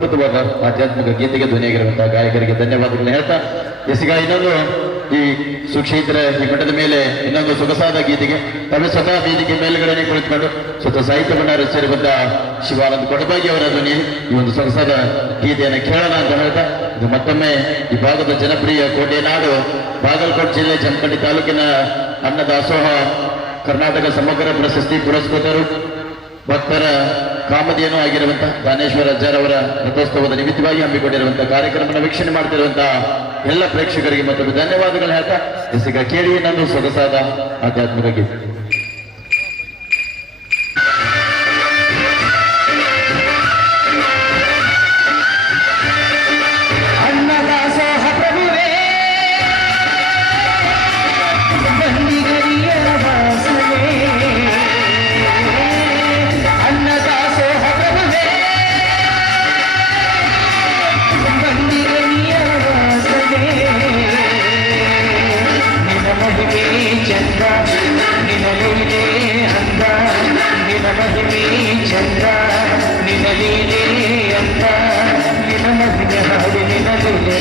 ಆಧ್ಯಾತ್ಮಿಕ ಗೀತೆಗೆ ಧ್ವನಿಯಾಗಿರುವಂತಹ ಗಾಯಕರಿಗೆ ಧನ್ಯವಾದಗಳನ್ನು ಹೇಳ್ತಾ ಎಸಿಗ ಇನ್ನೊಂದು ಈ ಸುಕ್ಷೇತ್ರ ಈ ಮಠದ ಮೇಲೆ ಇನ್ನೊಂದು ಸೊಗಸಾದ ಗೀತೆಗೆ, ತಮ್ಮ ಸ್ವತಃ ವೇದಿಕೆ ಮೇಲುಗಡೆ ಕುಳಿತುಕೊಂಡು ಸ್ವತಃ ಸಾಹಿತ್ಯವನ್ನು ರಚಿಸಿರುವಂತಹ ಶಿವಾನಂದ ಕೊಡಬಾಗಿ ಅವರ ಧ್ವನಿ ಈ ಒಂದು ಸೊಗಸಾದ ಗೀತೆಯನ್ನು ಕೇಳೋಣ ಅಂತ ಹೇಳ್ತಾ, ಇದು ಮತ್ತೊಮ್ಮೆ ಈ ಭಾಗದ ಜನಪ್ರಿಯ ಕೋಟೆ ನಾಡು ಬಾಗಲಕೋಟೆ ಜಿಲ್ಲೆ ಜಮಖಂಡಿ ತಾಲೂಕಿನ ಅನ್ನದಾಸೋಹ, ಕರ್ನಾಟಕ ಸಮಗ್ರ ಪ್ರಶಸ್ತಿ ಪುರಸ್ಕೃತರು, ಭಕ್ತರ ಕಾಮಧೇನು ಆಗಿರುವಂತಹ ದಾನೇಶ್ವರ ಅಜ್ಜಾರವರ ರಥೋತ್ಸವದ ನಿಮಿತ್ತವಾಗಿ ಹಮ್ಮಿಕೊಂಡಿರುವಂತಹ ಕಾರ್ಯಕ್ರಮವನ್ನು ವೀಕ್ಷಣೆ ಮಾಡ್ತಿರುವಂತಹ ಎಲ್ಲ ಪ್ರೇಕ್ಷಕರಿಗೆ ಮತ್ತೊಮ್ಮೆ ಧನ್ಯವಾದಗಳು ಹೇಳ್ತಾ ಕೇಳಿ ನಾನು ಸೊಗಸಾದ ಆಧ್ಯಾತ್ಮಿಕ ಗೀತೆ. ಚಂದ ನಿನ ಲೀಲೆ ಅಂದ ನಿನ ಮಹಿಮೆ ಚಂದ ನಿನ ಲೀಲೆ ಅಂದ ನಿನ ಮಹಿಮೆ ಹಾಡಿ ನಿನ ಲೀಲೆ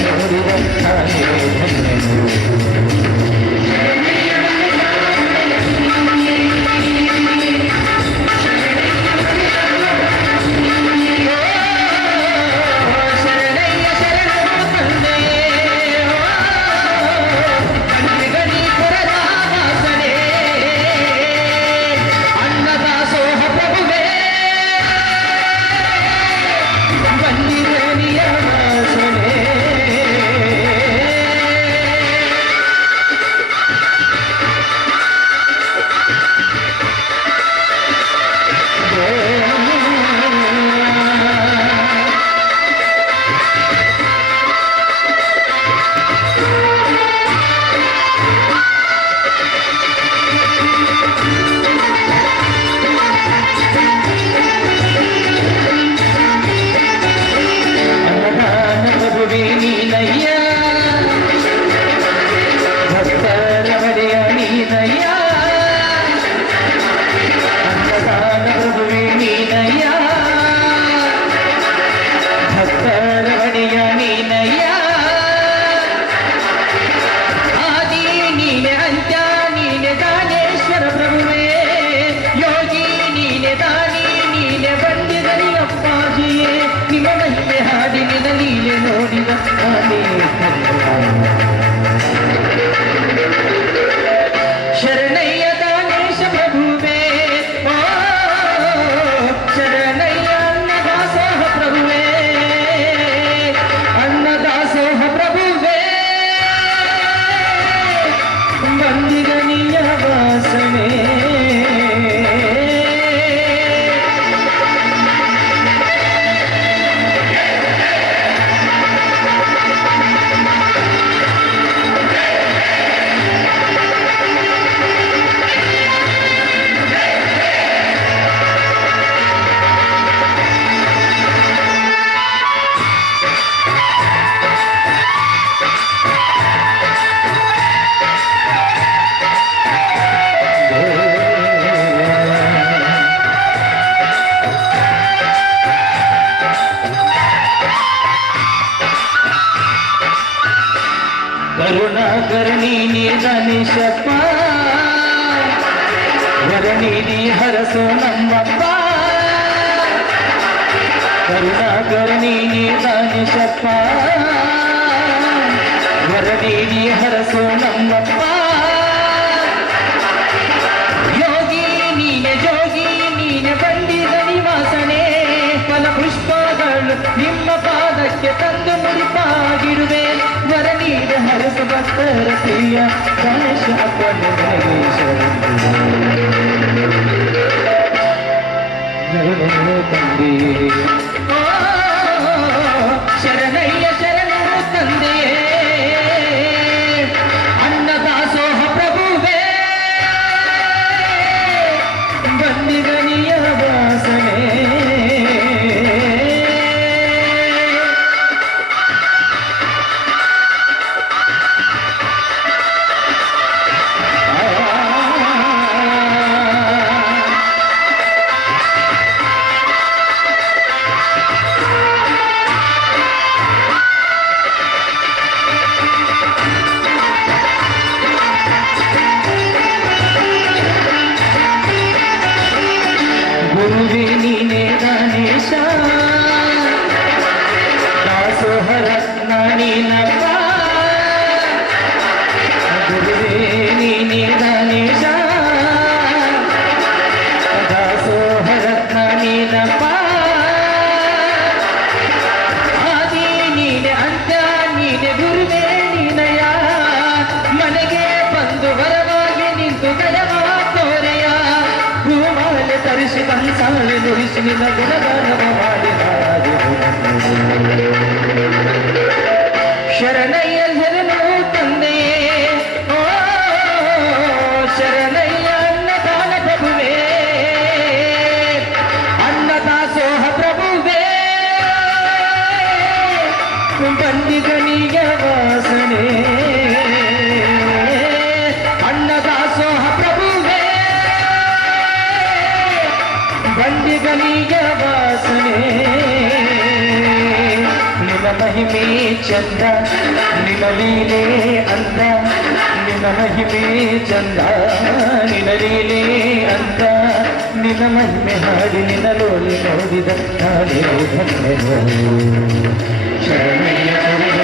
ನಾನೇ ಕರುಣಾಕರಣಿ ನೀನನಿಶಪ್ಪ ವರನಿಧಿ ಹರಸು ನಮ್ಮಪ್ಪ. ಕರುಣಾಕರಣಿ ನೀನನಿಶಪ್ಪ ವರನಿಧಿ ಹರಸು ನಮ್ಮಪ್ಪ. ಯೋಗಿ ನೀನೆ ಜೋಗಿ ನೀನೆ ಬಂದಿದ ನಿವಾಸನೆ. ಫಲ ಪುಷ್ಪಗಳು ನಿಮ್ಮ ಪಾದಕ್ಕೆ ತಂದು ನೀಡ कनशा जरण कंदे शरण शरण कंदे ನಿನ್ನ ಗುಣಗಾನವ ಮಾಡಿ ಶರಣು ಬಂದಿಗನಿಯ ವಾಸನೆ ನಿನ್ನ ಮಹಿಮೆ ಚಂದ ನಿನ್ನ ಲೀಲೆ ಅಂದ ನಿನ್ನ ಮಹಿಮೆ ಚಂದ ನಿನ್ನ ಲೀಲೆ ಅಂದ ನಿನ್ನ ಮಹಿಮೆ ಹಾಡಿ ನಿನ್ನ ಲೋಲಿ ನೋಡಿದ ನಾನೇ ಧನ್ಯನು ಶರಣಯ್ಯ